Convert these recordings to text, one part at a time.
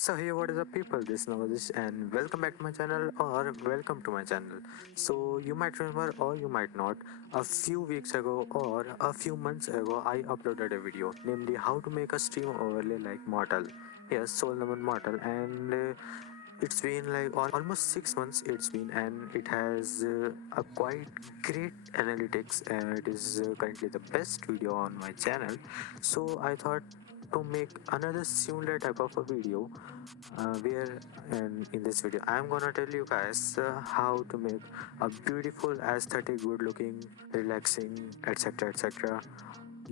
So hey, what is up people, this is Navadish and welcome back to my channel or welcome to my channel. So you might remember or you might not, a few weeks ago or a few months ago I uploaded a video, namely how to make a stream overlay like Mortal. Yes, Solomon Mortal, and it's been like almost 6 months it's been, and it has a quite great analytics, and it is currently the best video on my channel. So I thought to make another similar type of a video where, and in this video I'm gonna tell you guys how to make a beautiful, aesthetic, good looking, relaxing, etc etc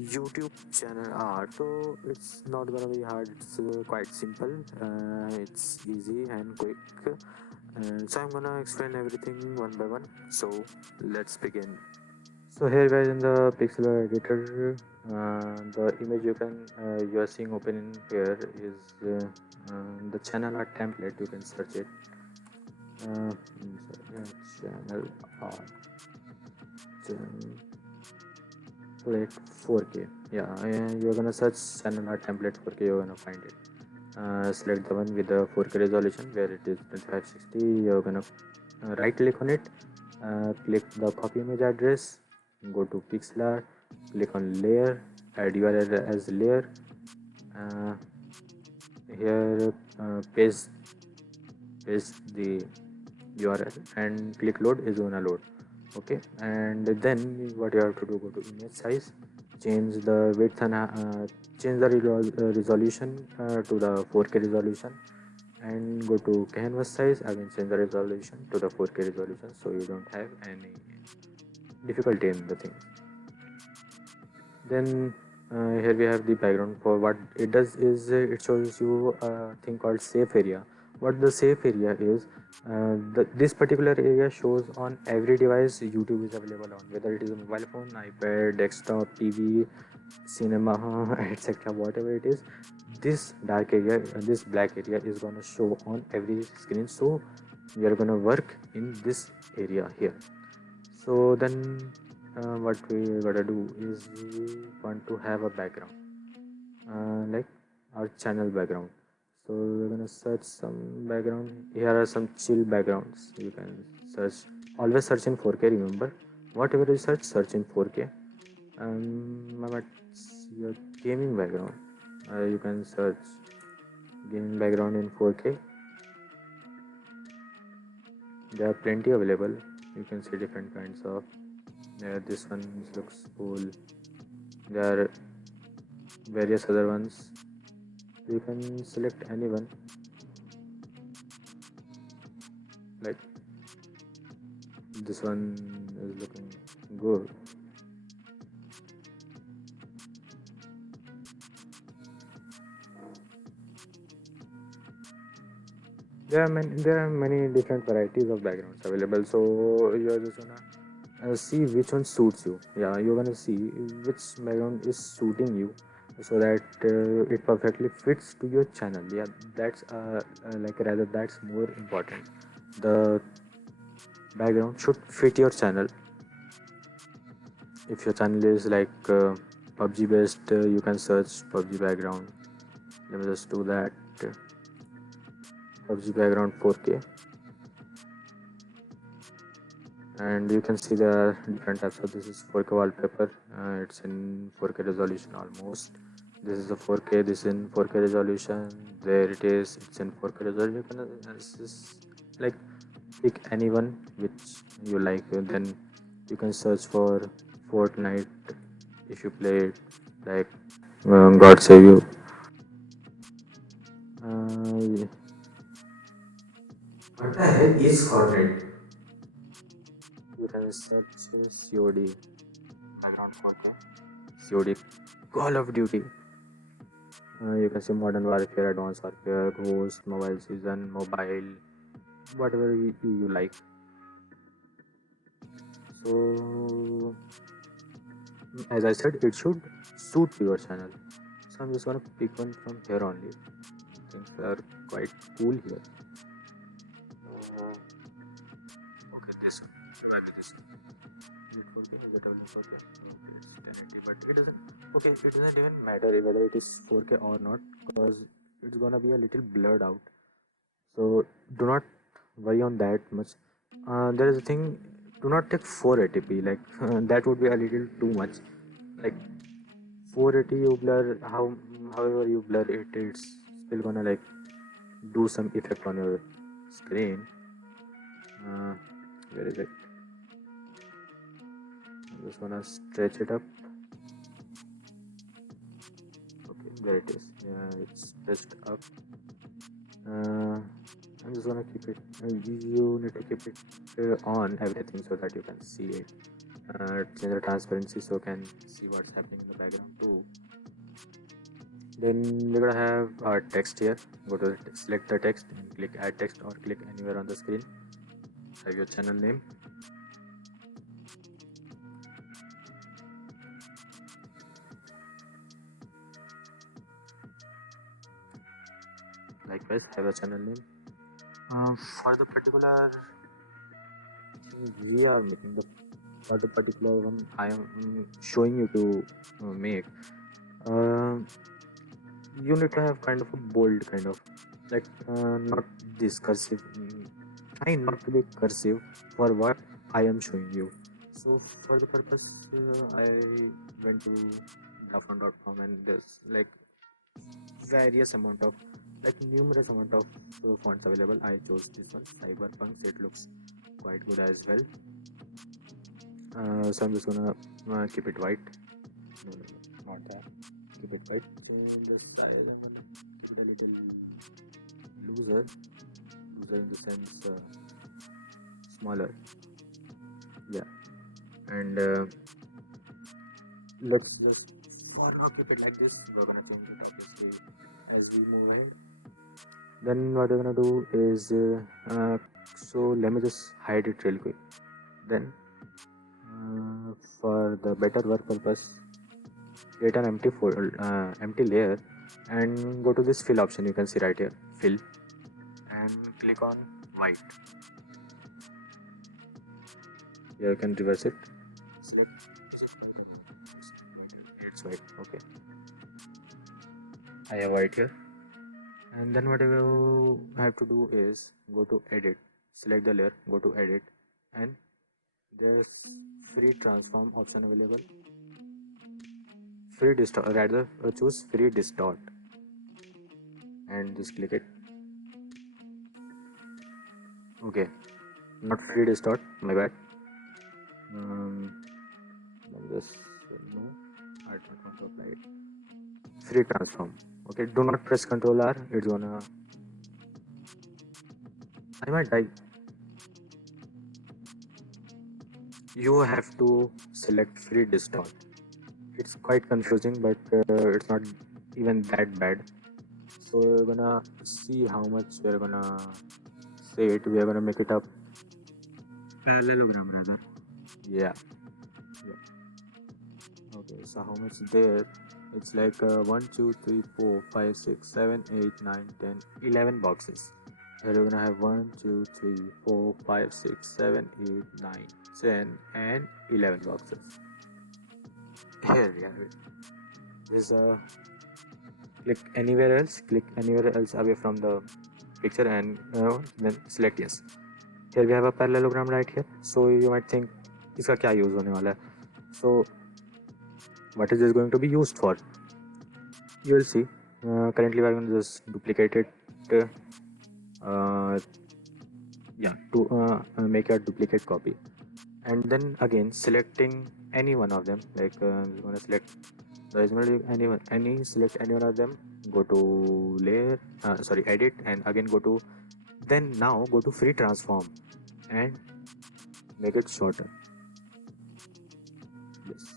YouTube channel art. So it's not gonna be hard, it's quite simple, it's easy and quick, and so I'm gonna explain everything one by one, so let's begin. So here guys, in the pixel editor, the image you are seeing open in here is the channel art template. You can search it. Channel art template 4K. Yeah, you're gonna search channel art template 4K. You're gonna find it. Select the one with the 4K resolution where it is 2560. You're gonna right click on it, click the copy image address, go to pixel, click on layer, add URL as layer. uh, Here paste the URL and click load. Is gonna load. Okay, and then what you have to do, go to image size, change the width and change the resolution to the 4K resolution, and go to canvas size. Again, change the resolution to the 4K resolution so you don't have any difficulty in the thing. Then here we have the background. For what it does is it shows you a thing called safe area. What the safe area is, this particular area shows on every device YouTube is available on, whether it is a mobile phone, iPad, desktop, TV, cinema, etc. Whatever it is, this dark area, this black area is gonna show on every screen. So we are gonna work in this area here. So then what we gotta do is we want to have a background, like our channel background. So we're gonna search some background. Here are some chill backgrounds. You can search, always search in 4K. Remember, whatever you search in 4K. What's your gaming background? You can search gaming background in 4K. There are plenty available. You can see different kinds of. This one looks cool. There are various other ones. You can select any one, like this one is looking good. There are many different varieties of backgrounds available, so you're just gonna see which one suits you. Yeah, you're gonna see which background is suiting you, so that it perfectly fits to your channel. Yeah, that's like, rather, that's more important. The background should fit your channel. If your channel is like PUBG based, you can search PUBG background. Let me just do that. PUBG background 4K, and you can see there are different types of. This is 4K wallpaper. It's in 4K resolution almost. This is the 4K. This is in 4K resolution. There it is. It's in 4K resolution. You can just like pick anyone which you like. And then you can search for Fortnite if you play it. Like God save you. Yeah. What the hell is Fortnite? You can search COD background 4K. COD Call of Duty. You can see Modern Warfare, Advanced Warfare, Ghost, Mobile Season, Mobile, whatever you like. So as I said, it should suit your channel. So I'm just gonna pick one from here only. Things are quite cool here. Okay, this one. Maybe this one. Need 4K, is it available 4K? Okay, it's 1080, but it doesn't. Okay, it doesn't even matter whether it is 4K or not, because it's gonna be a little blurred out. So do not worry on that much. There is a thing. Do not take 480p. Like that would be a little too much. Like 480 you blur however you blur it, it's still gonna like do some effect on your screen. Uh, where is it? I'm just gonna stretch it up. Okay, there it is. Yeah, it's stretched up. I'm just gonna keep it. You need to keep it on everything so that you can see it. Change the transparency so you can see what's happening in the background too. Then we're gonna have our text here. Go to select the text and click add text or click anywhere on the screen. Have your channel name. Likewise, have a channel name. For the particular thing we are making, for the particular one I am showing you to make, you need to have kind of a bold kind of like not this cursive. Try not to be cursive for what I am showing you. So for the purpose, I went to dafont.com and there's like various amount of like numerous amount of fonts available. I chose this one, Cyberpunk. It looks quite good as well. So I'm just gonna keep it white. No, not that. Keep it white. The size I'm gonna keep it a little looser in the sense smaller. Yeah, and let's just for now keep it like this. We're gonna change it obviously as we move ahead. Then what we're gonna do is so let me just hide it real quick. Then for the better work purpose, create an empty layer and go to this fill option. You can see right here, fill, and click on white. Here you can reverse it. It's white. Okay, I have white here. And then what you have to do is go to edit, select the layer, go to edit, and there's free transform option available. Free distort, rather choose free distort and just click it. Okay, not free distort, my bad. Just no, I don't want to apply it. Free transform. Okay, do not press Ctrl R. It's gonna. I might die. You have to select free distort. It's quite confusing, but it's not even that bad. So we're gonna see how much we're gonna say it. We are gonna make it up parallelogram rather. Yeah. Okay, so how much there? It's like 1, 2, 3, 4, 5, 6, 7, 8, 9, 10, 11 boxes. Here we're gonna have 1, 2, 3, 4, 5, 6, 7, 8, 9, 10, and 11 boxes. Here we have it. This click anywhere else away from the picture and then select yes. Here we have a parallelogram right here. So you might think इसका क्या use होने वाला है? So what is this going to be used for? You will see. Currently we are going to just duplicate it. To make a duplicate copy, and then again selecting any one of them. Like I'm going to select the original select any one of them. Go to layer, edit, and again go to. Then now go to free transform and make it shorter. Yes.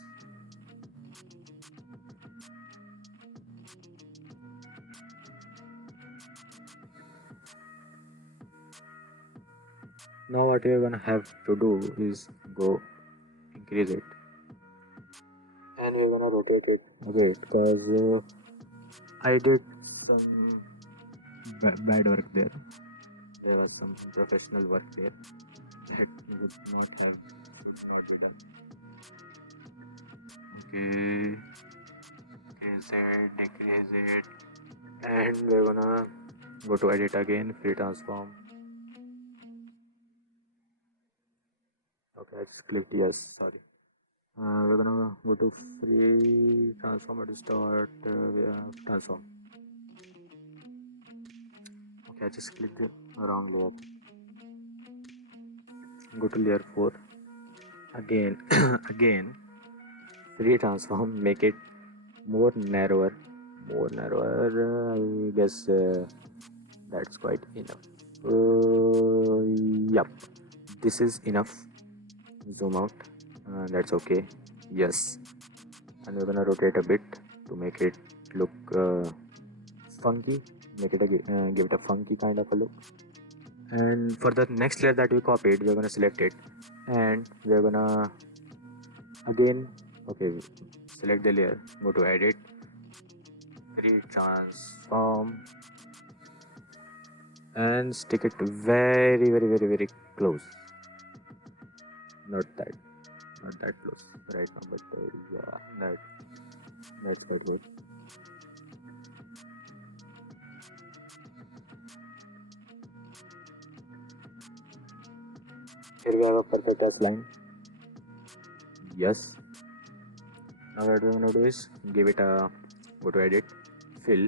Now what you're gonna have to do is go increase it, and we're gonna rotate it a bit because I did some bad work there. There was some unprofessional work there. It would not have should not be done. Okay, increase it, decrease it. and we're gonna go to edit again, free transform. Okay, I just clicked yes, sorry. We're gonna go to free transform and start transform. Okay, I just clicked the wrong layer. Go to layer 4 again. Again, free transform, make it more narrower. I guess that's quite enough. Yup, this is enough. Zoom out. That's okay. Yes, and we're gonna rotate a bit to make it look funky. Make it give it a funky kind of a look. And for the next layer that we copied, we're gonna select it, and we're gonna again select the layer, go to edit, free transform, and stick it very close. Not that close right now, but yeah, that's quite good. Here we have a perfect S line. Yes. Now what we're gonna do is give it a go to edit, fill,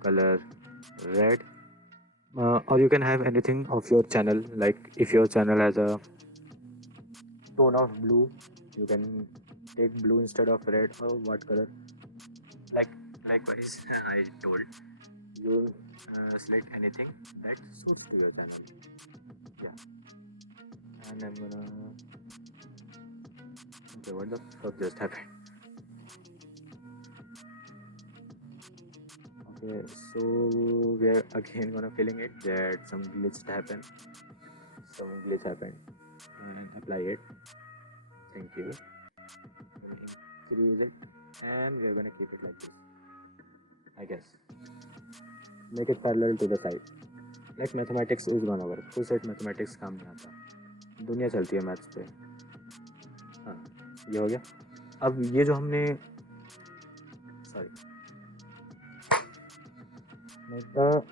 color red, or you can have anything of your channel. Like if your channel has a tone of blue, you can take blue instead of red or what color. Likewise, I told you select anything that suits to your channel. Yeah, and I'm gonna. Okay, what the fuck just happened? Okay, so we are again gonna filling it. That some glitch happened. And apply it. Thank you. Gonna increase it, and we're gonna keep it like this. I guess. Make it parallel to the side. Like mathematics is gonna work. Who said mathematics काम नहीं आता? दुनिया चलती है maths पे. हाँ, ये हो गया. अब ये जो हमने sorry. The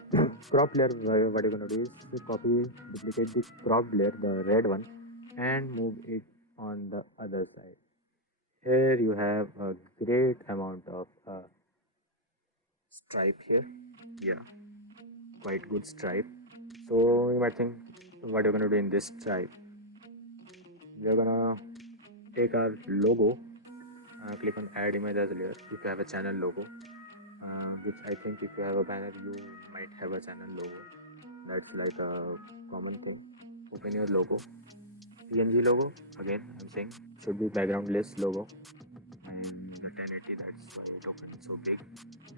crop layer, what you're gonna do is to copy, duplicate the crop layer, the red one, and move it on the other side. Here you have a great amount of stripe here. Yeah, quite good stripe. So you might think, what you're gonna do in this stripe? We're gonna take our logo, click on add image as layer if you have a channel logo. Which I think if you have a banner, you might have a channel logo. That's like a common thing. Open your logo, PNG logo. Again, I'm saying should be backgroundless logo, and the 1080. That's why it opened so big.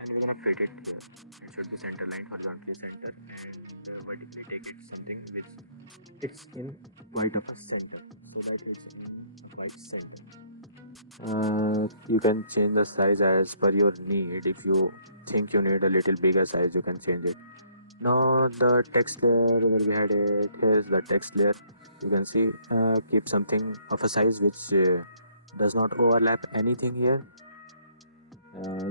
And we're gonna fit it here. It should be center line, horizontally center, and vertically take it something which it's in quite of a center, so that it's in a quite center. You can change the size as per your need. If you think you need a little bigger size, you can change it. Now the text layer where we had it, here's the text layer. You can see keep something of a size which does not overlap anything here.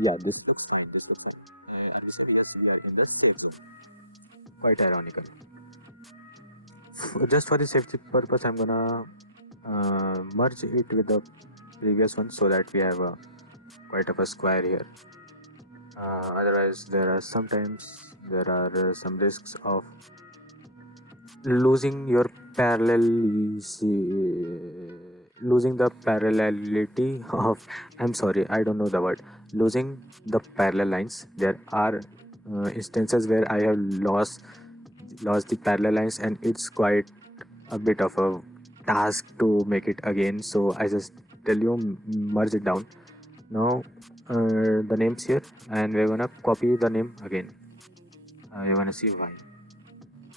Yeah, this looks fine. Are we saying yes? We are in the safe zone. Quite ironical. Just for the safety purpose, I'm gonna merge it with the previous one so that we have quite of a square here. Otherwise, there are some risks of losing your losing the parallelity of. I'm sorry, I don't know the word. Losing the parallel lines. There are instances where I have lost the parallel lines, and it's quite a bit of a task to make it again. So I just tell you, merge it down. Now the names here, and we're gonna copy the name again. You're gonna see why.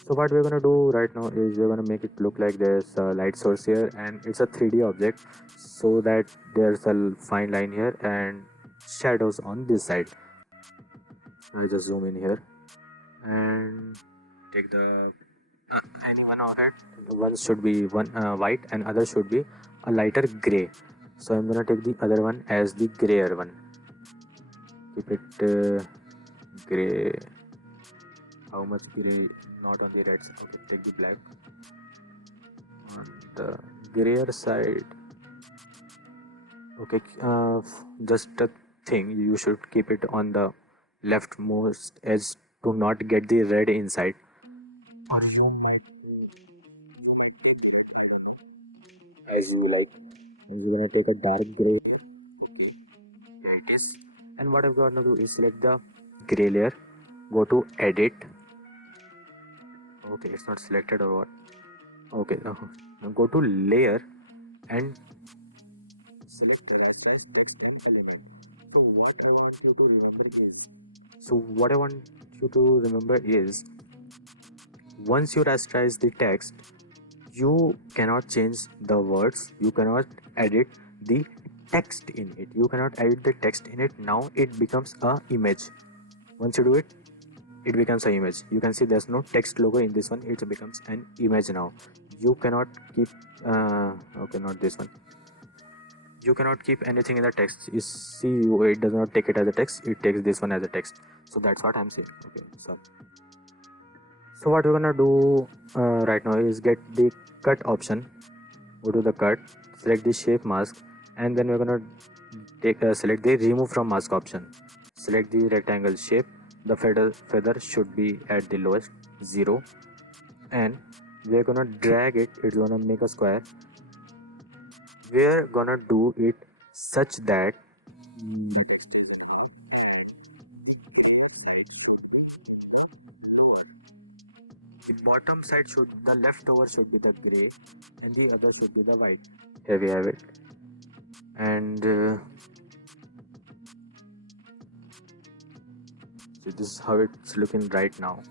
So what we're gonna do right now is we're gonna make it look like there's a light source here, and it's a 3D object, so that there's a fine line here and shadows on this side. I just zoom in here and take the any one of it. One should be white and other should be a lighter gray. So I'm gonna take the other one as the grayer one. Keep it gray, how much gray, not on the red side. Okay, take the black on the grayer side. Okay, just a thing, you should keep it on the leftmost edge to not get the red inside. Or you as you like. You're gonna take a dark gray. Here it is. And what I'm gonna do is select the gray layer, go to edit. Okay, it's not selected or what? Okay, now go to layer and select the rasterize text and element. So what I want you to remember is once you rasterize the text, you cannot change the words, you cannot edit the text in it, you cannot edit the text in it. Now it becomes a image. Once you do it, it becomes an image. You can see there's no text logo in this one, it becomes an image now. You cannot keep okay, not this one, you cannot keep anything in the text. You see, it does not take it as a text, it takes this one as a text. So that's what I'm saying. Okay, so what we're gonna do right now is get the cut option, go to the cut, select the shape mask, and then we're gonna select the remove from mask option, select the rectangle shape. The feather should be at the lowest 0, and we're gonna drag it, it's gonna make a square. We're gonna do it such that the bottom side should, the leftover should be the gray and the other should be the white. Here we have it. And so this is how it's looking right now.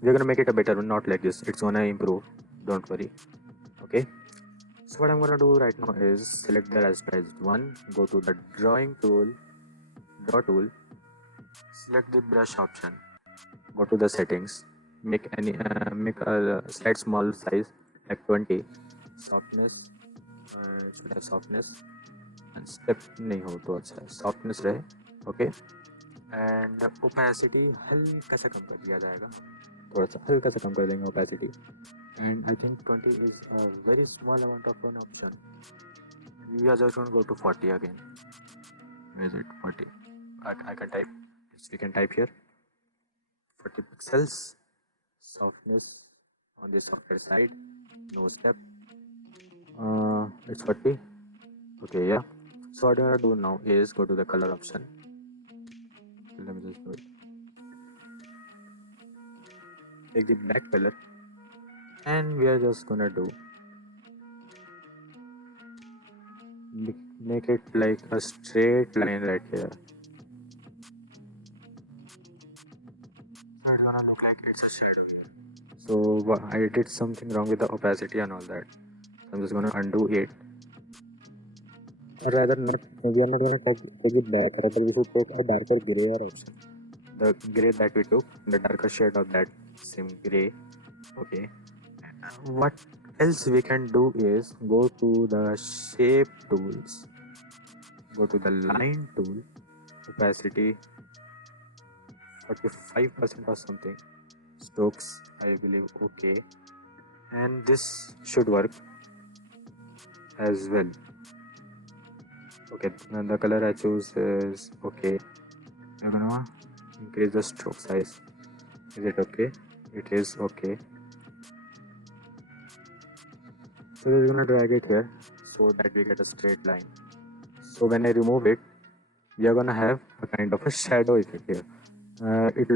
We're gonna make it a better one, not like this, it's gonna improve, don't worry. Okay, so what I'm gonna do right now is select the rasterized one, go to the drawing tool, draw tool, select the brush option, go to the settings, make a slight small size like 20, softness should have softness, and step नहीं हो तो अच्छा है, softness रहे. Okay, and opacity हल्का सा कम कर दिया जाएगा, थोड़ा सा हल्का सा कम कर देंगे opacity. And I think 20 is a very small amount of an option. We are just going to go to 40 again. Where is it? 40. I can type. Yes, we can type here. 40 pixels. Softness on the software side. No step. It's 40. Okay, yeah. So what I'm gonna do now is go to the color option. Let me just do it. Take the black color, and we are just gonna do make it like a straight line right here. So it's gonna look like it's a shadow here. So I did something wrong with the opacity and all that. So I'm just gonna undo it. Or rather, not, we are not gonna take it back. Rather, we should take a darker gray option. The gray that we took, the darker shade of that same gray. Okay. What else we can do is go to the shape tools, go to the line tool, opacity 45% or something, strokes I believe. Okay, and this should work as well. Okay, and the color I choose is okay. I'm gonna increase the stroke size. Is it okay? It is okay. So we're gonna drag it here so that we get a straight line. So when I remove it, we are gonna have a kind of a shadow effect here. It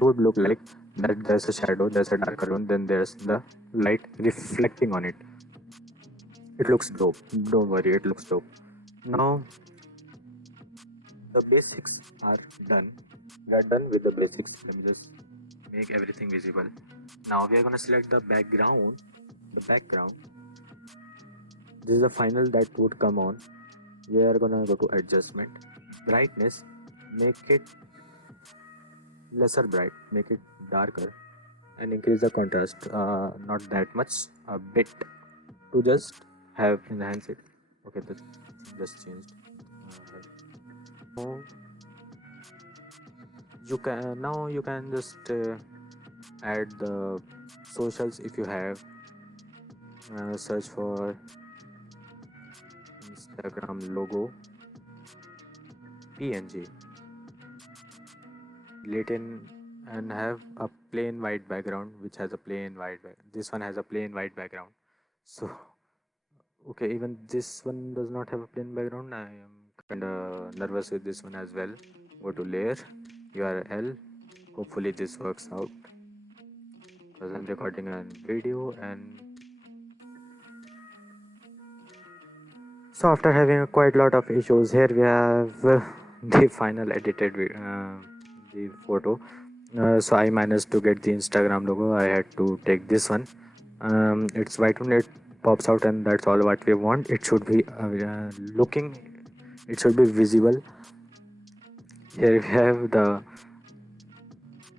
would look like that there's a shadow, there's a darker one, then there's the light reflecting on it. It looks dope. Don't worry, it looks dope. Now the basics are done. We are done with the basics. Let me just make everything visible. Now we are gonna select the background. This is the final that would come on. We are gonna go to adjustment, brightness, make it lesser bright, make it darker, and increase the contrast. Not that much, a bit, to just have enhance it. Okay, that just changed. Now you can just add the socials if you have. Search for Instagram logo png, latin, and have a plain white background, which has a plain white this one has a plain white background. So okay, even this one does not have a plain background. I am kind of nervous with this one as well. Go to layer, url. Hopefully this works out because I'm recording a video. And so after having a quite lot of issues, here we have the final edited the photo. So I managed to get the Instagram logo. I had to take this one. It's white one, it pops out, and that's all what we want. It should be looking, it should be visible. Here we have the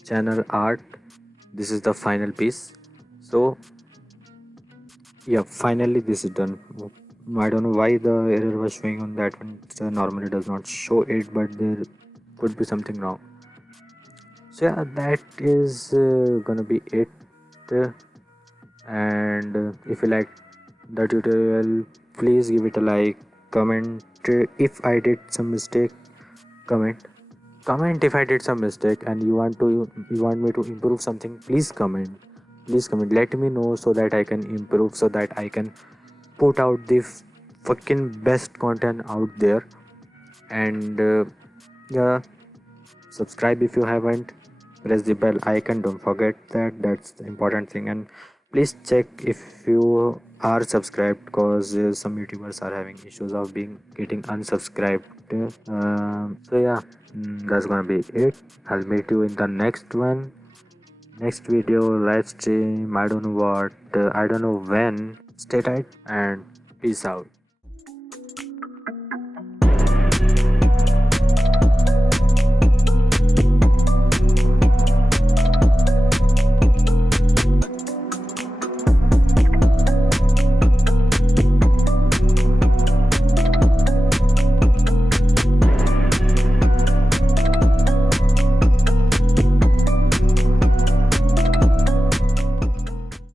channel art. This is the final piece. So yeah, finally this is done. I don't know why the error was showing on that one. It normally does not show it, but there could be something wrong. So yeah, that is gonna be it. And if you like the tutorial, please give it a like, comment if I did some mistake, comment if I did some mistake, and you want me to improve something, please comment, let me know so that I can improve, so that I can put out the fucking best content out there. And yeah, subscribe if you haven't, press the bell icon, don't forget that, that's the important thing. And please check if you are subscribed, because some youtubers are having issues of getting unsubscribed. So yeah, that's gonna be it. I'll meet you in the next one, next video, live stream, I don't know what, I don't know when. Stay tight and peace out.